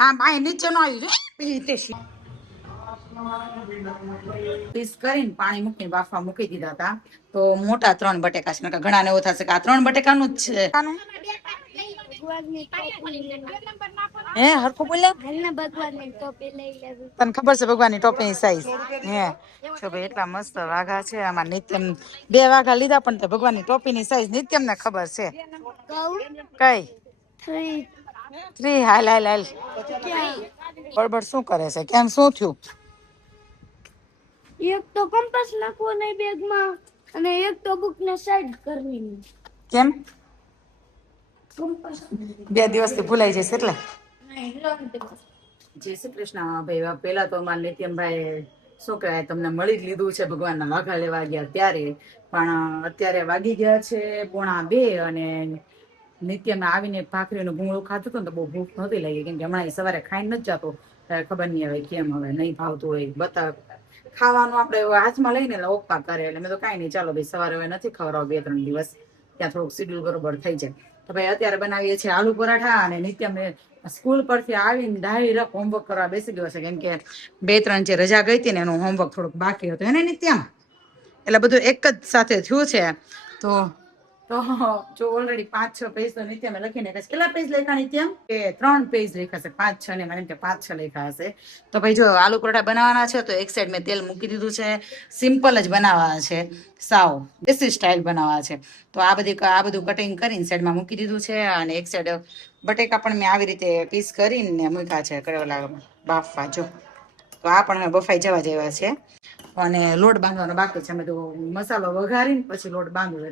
હા બાય નીચે નો આવી પીસ કરીને પાણી મૂકીને બાફવા મૂકી દીધા હતા તો મોટા 3 બટેકા છે ઘણા ને એવું થશે કે આ 3 બટેકાનું જ છે હે હરખું બોલે તને ખબર છે ભગવાનની ટોપીની સાઈઝ હે જો ભાઈ એટલા મસ્ત વાઘા છે આમાં નિત્યમ 2 વાઘા લીધા પણ ભગવાનની ટોપીની સાઈઝ નિત્યમ ને ખબર છે કઈ 3 હાલ હાલ હાલ બળબડ શું કરે છે કેમ શું થયું એક તો કંપાસ નાખવો નહીં બેગમાં અને એક તો બુક ને સાઈડ કરવી કેમ 2 દિવસથી ભૂલાઈ જશે એટલે જય શ્રી કૃષ્ણ ભાઈ પેલા તો અમારા નિત્યમભાઈ શું કહેવાય તમને મળી જ લીધું છે ભગવાનના વાઘા લેવા ગયા ત્યારે પણ અત્યારે વાગી ગયા છે 1:30 અને નિત્યમ આવીને ભાખરીનું ભૂંગળું ખાતું હતું ને તો બહુ ભૂખ નહોતી લાગી કેમ કે હમણાં સવારે ખાઈને નથી જતો ખબર નહીં હવે કેમ હવે નહીં ભાવતું હોય બતા ખાવાનું આપણે હાથમાં લઈને એટલે ઓપા કરે એટલે મેં તો કાંઈ નહીં ચાલો ભાઈ સવારે હવે નથી ખવડાવ 2-3 દિવસ ત્યાં થોડુંક શિડ્યુલ બરોબર થઈ જાય તો ભાઈ અત્યારે બનાવીએ છીએ આલુ પરાઠા અને નિત્યમ સ્કૂલ પરથી આવીને ડાયરેક્ટ હોમવર્ક કરવા બેસી ગયો છે કેમ કે 2-3 જે રજા ગઈ હતી ને એનું હોમવર્ક થોડુંક બાકી હતું એને નિત્યમ એટલે બધું એક જ સાથે થયું છે તો જો ઓલરેડી 5-6 પેજ તો નિત્યમે લખીને કેટલા પેજ લખ્યા નિત્યમ કે 3 પેજ લખ્યા છે 5-6 ને મને 5-6 લખ્યા હશે તો ભાઈ જો આલુ પરોઠા બનાવવાના છે તો એક સાઈડ મેં તેલ મૂકી દીધું છે સિમ્પલ જ બનાવવાના છે સાવ દેશી સ્ટાઇલ બનાવવા છે તો આ બધું કટિંગ કરીને સાઈડમાં મૂકી દીધું છે અને એક સાઈડ બટેકા પણ મેં આવી રીતે પીસ કરીને મૂક્યા છે કરેલા બાફવા જો તો આ પણ બફાઈ જવા જેવા છે અને લોટ બાંધવાનો બાકી છે અમે તો મસાલો વઘારીને પછી લોટ બાંધું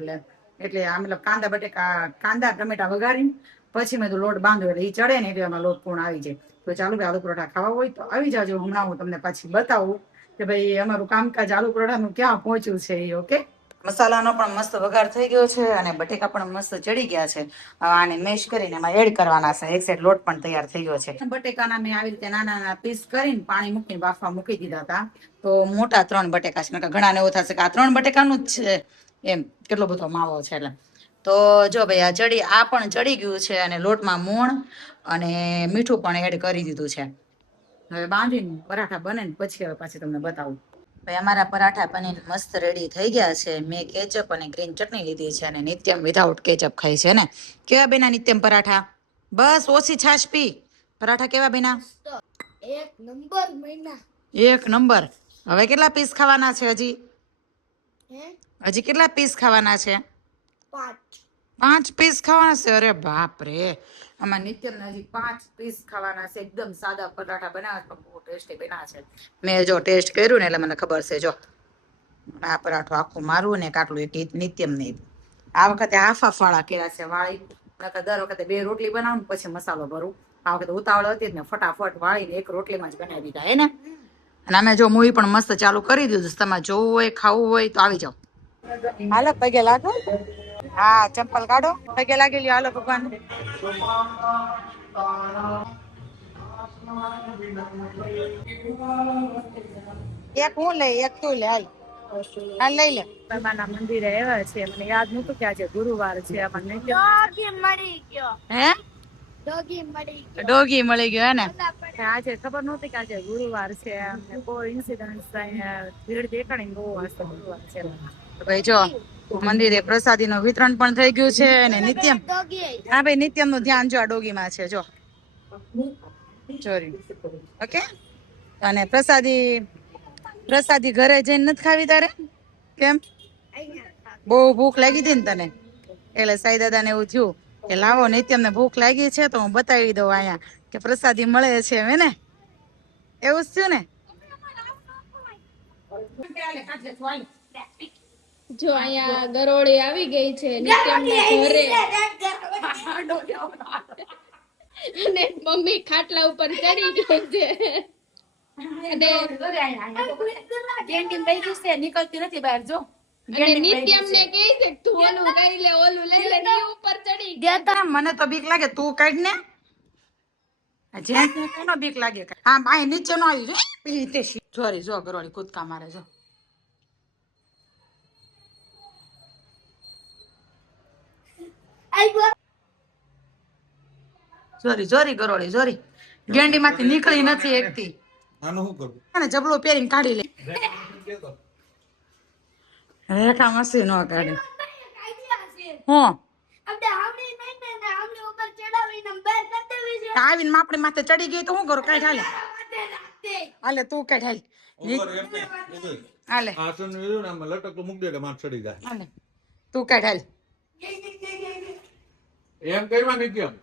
એટલે આ મતલબ કાંદા ટમેટા વઘારીને પછી મેં તો લોટ બાંધો એટલે એ ચડે ને એટલે એમાં લોટ પૂર્ણ આવી જાય તો ચાલુ ભાઈ આલુ પરોઠા ખાવા હોય તો આવી જાજો હમણાં હું તમને પછી બતાવું કે ભાઈ અમારું કામકાજ આલુ પરોઠાનું ક્યાં પહોંચ્યું છે એ ઓકે મસાલાનો પણ મસ્ત વઘાર થઈ ગયો છે અને બટેકા પણ મસ્ત ચડી ગયા છે આને મેશ કરીને એમાં એડ કરવાના છે એક સાઈડ લોટ પણ તૈયાર થઈ ગયો છે બટેકાના મેં આવી રીતે નાના નાના પીસ કરીને પાણી મૂકીને બાફવા મૂકી દીધા હતા તો મોટા 3 બટેકા છે ઘણા ને એવું થશે કે આ 3 બટેકાનું જ છે એમ કેટલો બધો માવો છે એટલે તો જો ભાઈ આ પણ ચડી ગયું છે અને લોટમાં મૂણ અને મીઠું પણ એડ કરી દીધું છે હવે બાંધીને પરાઠા બને ને પછી હવે પાછી તમને બતાવું ભાઈ અમારા પરાઠા બનીને મસ્ત રેડી થઈ ગયા છે મેં કેચઅપ અને ગ્રીન ચટણી લીધી છે અને નિત્યમ વિધાઉટ કેચઅપ ખાય છે ને કેવા બેના નિત્યમ પરાઠા બસ ઓછી છાશ પી પરાઠા કેવા બેના એક નંબર હવે કેટલા પીસ ખાવાના છે હજી કેટલા પીસ ખાવાના છે 5 પીસ ખાવાના છે અરે બાપ રે આમાં નિત્યમને હજી 5 પીસ ખાવાના છે એકદમ સાદા પરાઠા બનાવ્યા પણ બહુ ટેસ્ટી બન્યા છે મેં જો ટેસ્ટ કર્યું ને એટલે મને ખબર છે જો આ પરાઠો આખું મારું ને કાટલું એક નિત્યમ નહીં આ વખતે હાફાફાળા કર્યા છે વાળી દર વખતે 2 રોટલી બનાવું ને પછી મસાલો ભરું આ વખતે ઉતાવળ હતી ને ફટાફટ વાળીને 1 રોટલીમાં જ બનાવી દીધા હે ને અને અમે જો મૂવી પણ મસ્ત ચાલુ કરી દીધું તમારે જોવું હોય ખાવું હોય તો આવી જાઓ હાલો પગે લાગો હા ચંપલ કાઢો પગે લાગેલી હાલો ભગવાન એક હું લઈ એક તું લે હાલ લઈ લે માના મંદિરે આવ્યા છે મને યાદ નતું કે આજે ગુરુવાર છે મને હે ડોગી મળી ગયો હે ને આજે ખબર નહોતી કે આજે ગુરુવાર છે કોઈ ઇન્સિડન્ટ ભીડ દેખાણી બહુ વાસ્તે ગુરુવાર છે ભાઈ જો મંદિરે પ્રસાદી નું વિતરણ પણ થઈ ગયું છે અને નિત્યમ હા ભાઈ નિત્યમ નું ધ્યાન જો આ ડોગીમાં છે જો ચોરી ઓકે અને પ્રસાદી ઘરે જઈને નથી ખાવી તારે કેમ બહુ ભૂખ લાગી હતી ને તને એટલે સાઈ દાદા ને એવું થયું કે લાવો નિત્યમને ભૂખ લાગી છે તો હું બતાવી દઉં અહીંયા કે પ્રસાદી મળે છે હે ને એવું જ થયું ને જો અહીંયા ગરોળી આવી ગઈ છે નિત્યમના ઘરે અને મમ્મી ખાટલા ઉપર ચડી ગઈ છે નીકળતી નથી બહાર જો અને નિત્યમને કહે છે તું ઓલું લઈ લે ની ઉપર ચડી ગયા મને તો બીક લાગે તું કાઢ ને જેન્ટ્સ ને કોનો બીક લાગે હા બાય નીચે નો આવી જો સોરી જો ગરોળી કૂદકા મારે જો સોરી ગરોળી સોરી ગેંડી માંથી નીકળી નથી એકતી આનું શું કરું અને જબલો પહેરીને કાઢી લે રેખા મસી નો કાઢે હું આવીને માપડી માથે ચડી ગઈ તો શું કરું કાઢ હાલે હાલે તું કાઢ હાલ ઉપર એમ નહીં, ઉપર. હાલે આસન વેર્યું ને આમાં લટકતું મૂકી દે એટલે માથે ચડી જાય હાલે તું કાઢ હાલ એમ કરવા નથી એમ